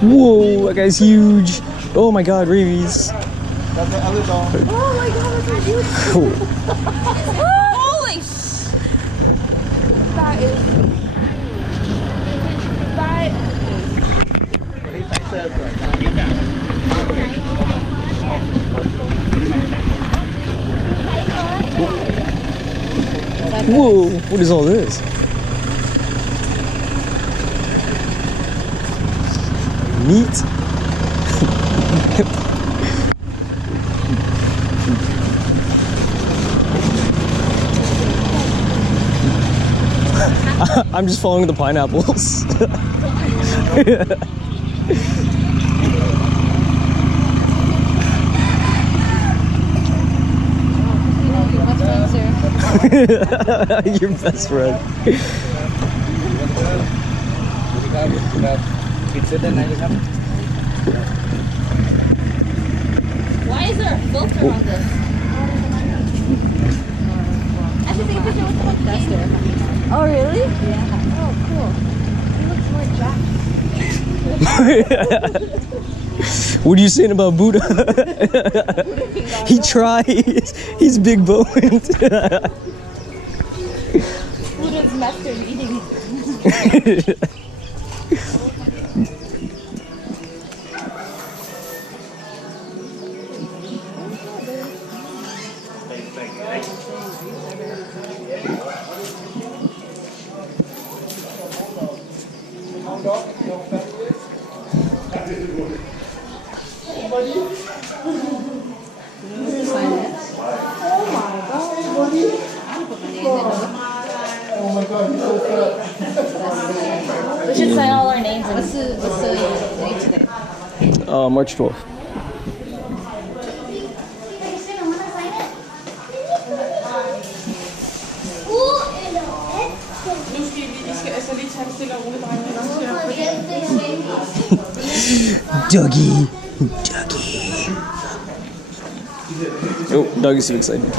Whoa, that guy's huge. Oh my god, Reeves. That's the other dog. Oh my god, look how huge. Holy sh! That is. Whoa, what is all this? Meat? I'm just following the pineapples. Your best friend. Why is there a filter on this? I should take a picture with one. That's there. Oh really? Yeah. Oh cool. He looks more jacked. What are you saying about Buddha? He tries. He's big boned. Buddha's master eating. Oh my god, he's so fat. We should sign all our names. What's the date today? March 12th. Dougie. Oh, Dougie's so excited.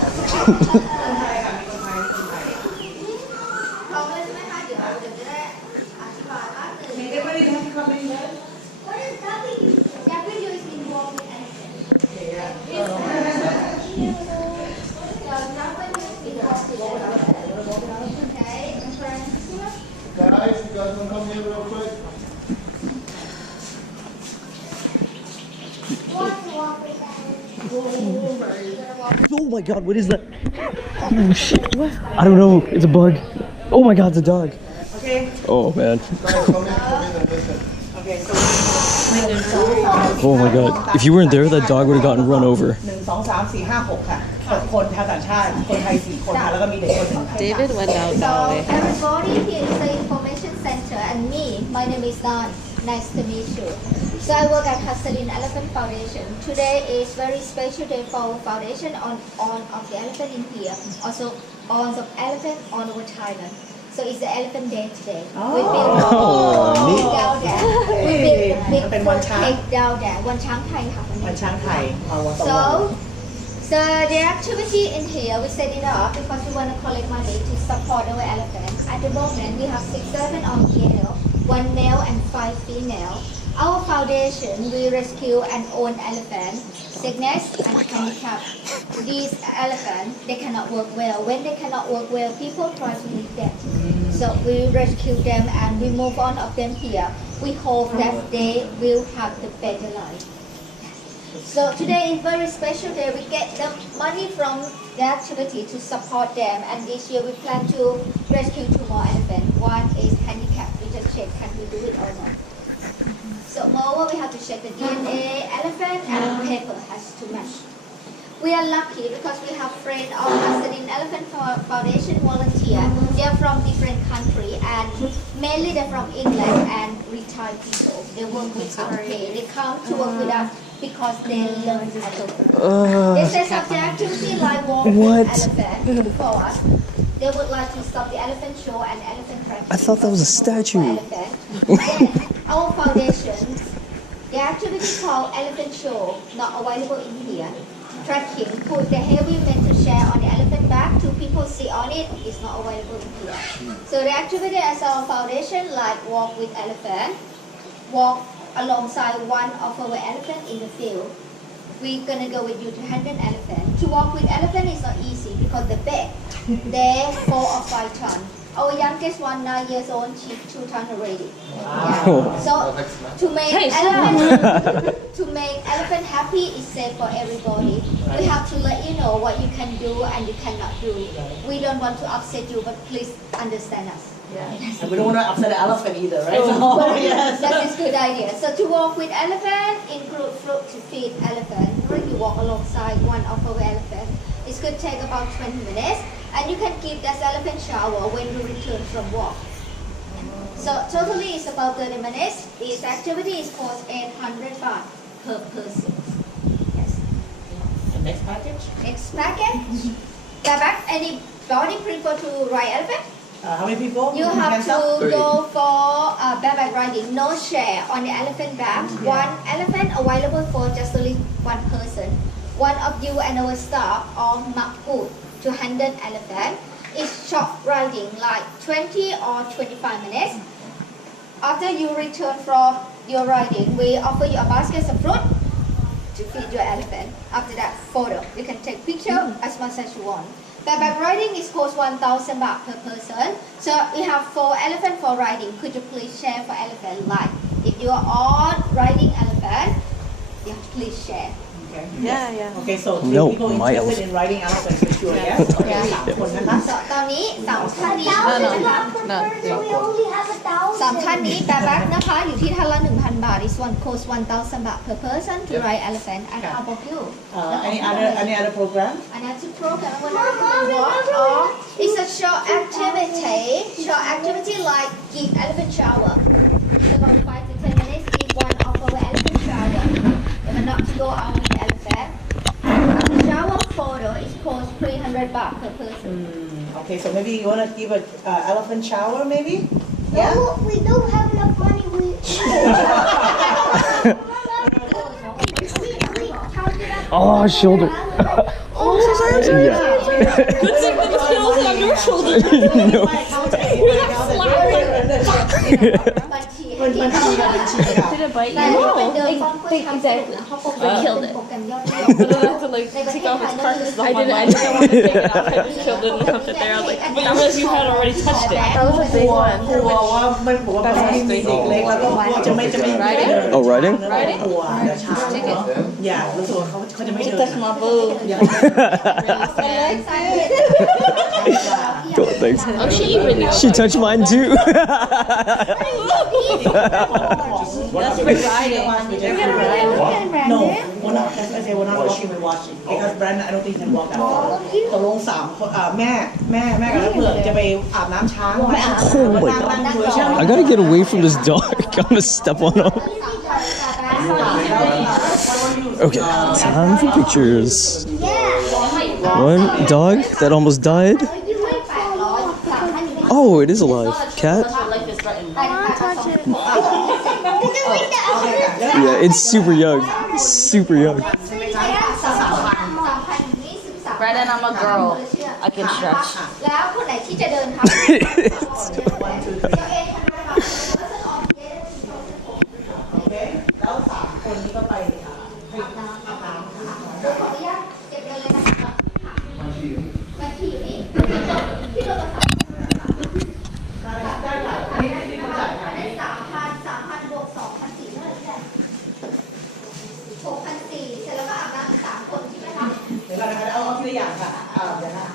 Guys, you guys want to come here real quick? Oh my god, what is that? Oh shit. What? I don't know. It's a bug. Oh my god, it's a dog. Okay. Oh man. Guys, come in and listen. Okay, so Oh my god. If you weren't there, that dog would have gotten run over. 1 2 3 4 5 ค่ะ6คนชาวต่างชาติคนไทย4คนค่ะแล้วก็มีเด็กคนหนึ่ง David went out So that way. everybody here is the information center and me, my name is Don. Nice to meet you. So I work at Hussein Elephant Foundation. Today is very special day for our foundation on of the elephant in here. Also on the elephant on over Thailand. So it's the elephant day today. We build Oh, neat. down there. We build the big เป็นวันช้าง cake down there. วันช้างไทยค่ะ วันช้างไทยเอาวันสอง So the activity in here, we set it up because we want to collect money to support our elephant. At the moment, we have 6 elephants on piano, 1 male and 5 female. Our foundation, we rescue and own elephant, sickness and handicap. These elephants, they cannot work well. When they cannot work well, people try to leave them. So we rescue them and we move on of them here. We hope that they will have the better life. So today is very special day. We get the money from the activity to support them, and this year we plan to rescue 2 more elephants. One is handicapped. We just check can we do it or not. So moreover, we have to check the DNA, elephant, and paper has to match. We are lucky because we have friends of Hussein Elephant Foundation volunteer. They are from different country and mainly they're from England and retired people. They work without pay. They come to work with us because they learn elephant. They say some activity like walk with elephant for us. They would like to stop the elephant show and elephant tracking. I thought that was a statue. Then our foundation, the activity called elephant show, not available in here. Tracking, put the heavy metal chair on the elephant back, 2 people sit on it, it's not available in here. So the activity as our foundation like walk with elephant, walk alongside one of our elephant in the field. We're gonna go with you to handle elephant. To walk with elephant is not easy because the bed, they're 4 or 5 tons. Our youngest one, 9 years old, she's 2 tons already. Yeah. So to make elephant happy is safe for everybody. We have to let you know what you can do and you cannot do. We don't want to upset you, but please understand us. And we don't want to upset the elephant either, right? Yes. That is a good idea. So to walk with elephant, include fruit to feed elephant. When you walk alongside one of our elephant, it's going to take about 20 minutes. And you can give that elephant shower when you return from walk. So totally it's about 30 minutes. This activity is cost 800 baht per person. Yes. The next package? Next package. Back, anybody prefer to ride elephant? How many people? You have to go for bareback riding, no share on the elephant back. One elephant available for just only one person. One of you and our staff or Makput to handle elephant. It's short riding like 20 or 25 minutes. After you return from your riding, we offer you a basket of fruit to feed your elephant. After that, photo. You can take picture as much as you want. Bareback riding is cost 1,000 baht per person. So we have 4 elephant for riding. Could you please share for elephant? Like if you are all riding elephant, you have to please share. Okay. Yeah. Okay, so No, people my interested in riding elephants for sure, yes? Okay, 3 คนนะคะ So ตอนนี้3ท่านนี้ No. 3ท่านนี้แต่แบ็คนะคะอยู่ที่ท่านละ 1,000 บาท This one cost 1,000 baht per person to ride elephant. And how about you? Any other program? Another program I want to watch or it's a short activity like give elephant shower. It's about 5 to 10 minutes. Give one of our elephant shower. But not to go out with the elephant. The shower photo is cost 300 baht per person. Okay, so maybe you want to give a elephant shower, maybe? Yeah? No, we don't have enough money. We Oh, shoulder. Oh, so sorry. Yeah. Good thing that the skills on your shoulder. No. Did it bite you? Exactly. I killed it. But then I have to like take off its carcass. I didn't want to take it off. I just killed it and left it there. I was like, but you realized you had already touched it. That was a big one. กลัวว่ามันบอกว่าเป็นเด็กเล็กแล้วก็กลัวจะไม่ Oh, riding? กลัวจะช้าเนาะอย่ารู้สึกว่าเขาจะไม่เดิน Touch my boob. Cool, thanks. Oh, she really She touched mine too. That's for riding. No, we're not. I say we're not walking. We're watching because Brandon, I don't think can walk that far. ตกลง3 คนแม่กับน้าเผือกจะไปอาบน้ำช้างไปอาบน้ำคุยใช่ไหม I gotta get away from this dog. I'm gonna step on him. Okay, time for pictures. One dog that almost died. Oh, it is alive. Cat? Yeah, it's super young. Super young. Brandon, I'm a girl. I can stretch. แล้วคนไหนที่จะเดินทาง แล้ว3 คนนี้ก็ไปให้น้ำอาบน้ำ ขออนุญาตเก็บเงินเลยนะคะบัญชีอยู่นี่ที่โทรศัพท์ได้3,000 บวก 2,400 เท่าไหร่แค่6,400 เสร็จแล้วก็อาบน้ำ3 คนใช่ไหมคะ เดี๋ยวเราจะเอาทีละอย่างค่ะเดี๋ยวนะ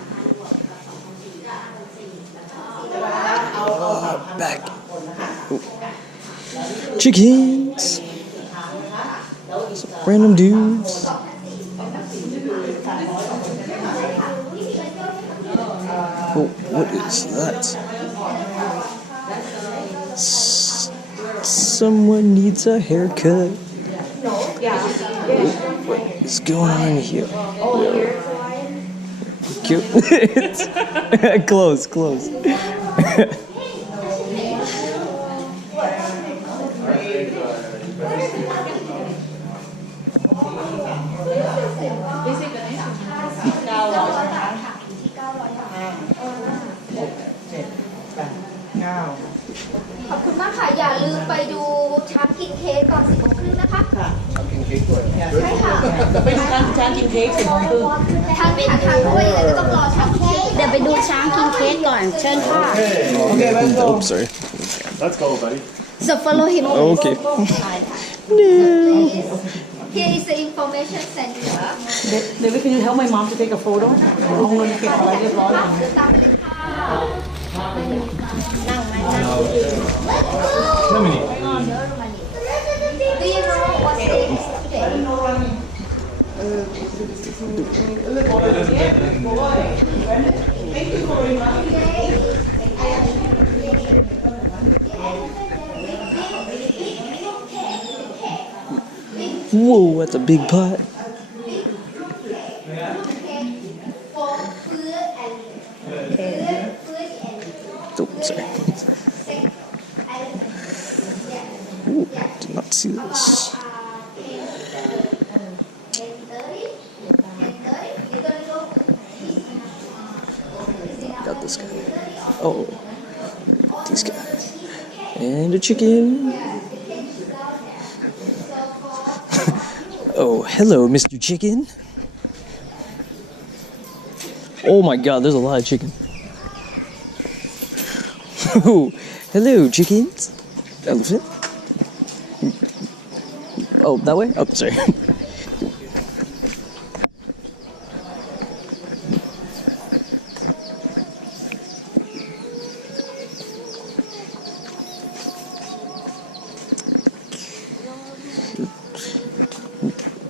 Back. Chickens. Some random dudes. Oh, what is that? Someone needs a haircut. What is going on here? Cute. Close. ขอบคุณมากค่ะ อย่าลืมไปดูช้างกินเค้กตอน10 โมงครึ่งนะคะ ใช่ค่ะ ไปดูการกินเค้ก10 โมงครึ่ง ทางด้วยยังไงก็ต้องรอช้างกินเค้ก เดี๋ยวไปดูช้างกินเค้กก่อน เชิญค่ะ โอเคไปโ Oops, sorry. Let's go, buddy. so follow him Okay. here is the information center David, can you help my mom to take a photo? เอาเงินเก็บอะไรเรียบร้อยแล้ว เดี๋ยวตามไปเลยค่ะ Germany. Do you know what day is today? Whoa, that's a big pot. Oops, sorry. Ooh, did not see this. Got this guy. Oh, these guys. And a chicken. Oh, hello, Mr. Chicken. Oh my god, there's a lot of chicken. Oh, hello, chickens. Elephant. Oh, that way? Oh, sorry.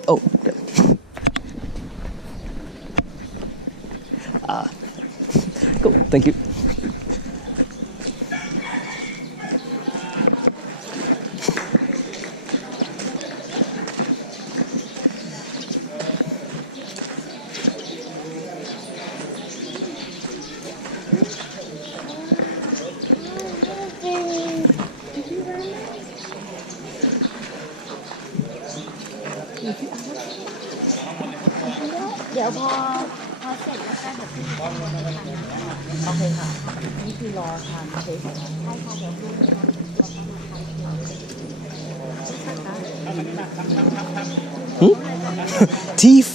Oh, yeah. Cool, thank you. Teeth.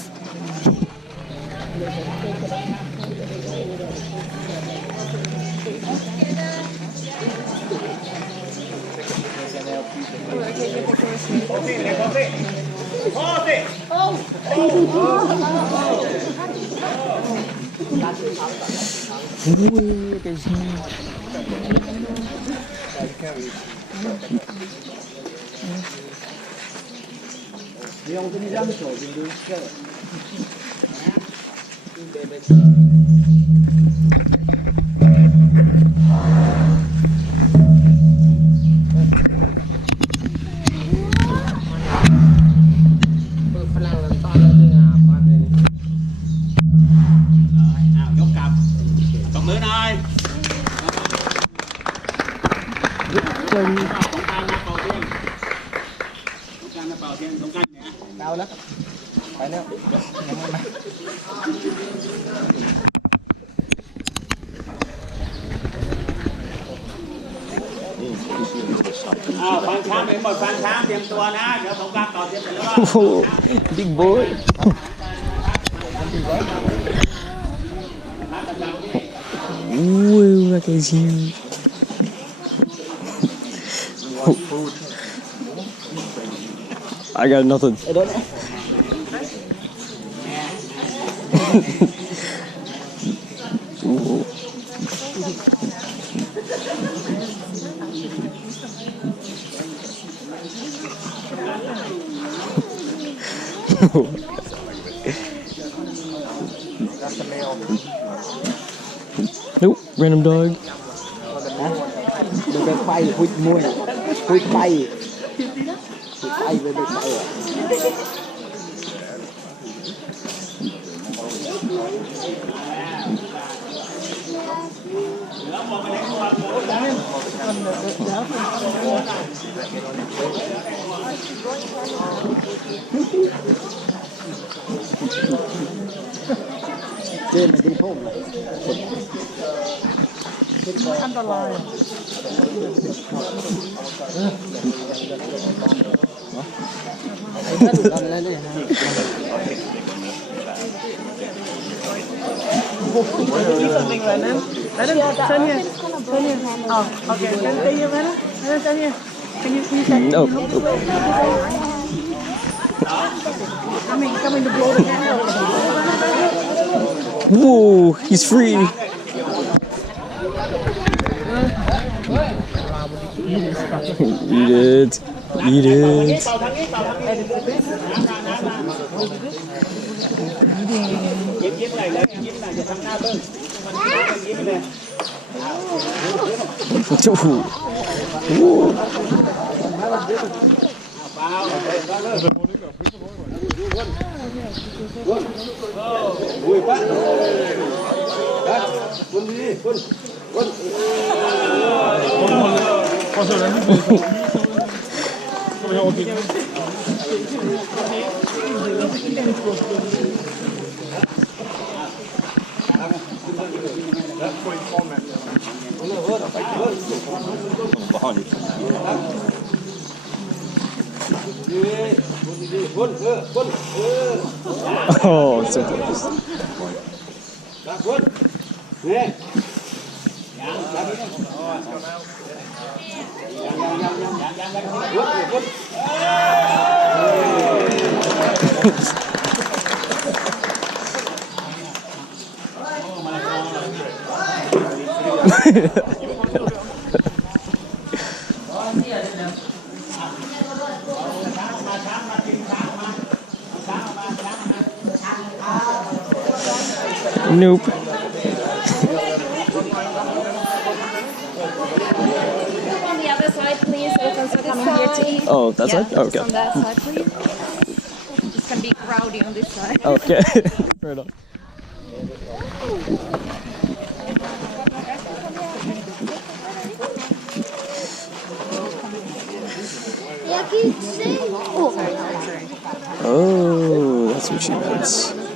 Oh, big boy. Whoa, I can see. I got nothing. I don't know. Nope, random dog. Đừng có bay hụt mùi, hụt bay với được bay à. Trên là đi thôn. อันตราย something, Lennon. Lennon, turn here. Turn here. Oh, okay. Then stay here, Lennon. Lennon, turn here. Can you stand? No. Coming to blow the candle. Whoa, he's free. Eat it. Eat it. Oh, so close. Nope. On the other side, please. Elephants are coming here to eat. Oh, that side? Yeah, Okay. just on that side, please. It's gonna be rowdy on this side. Okay. Fair enough. Oh, that's what she meant.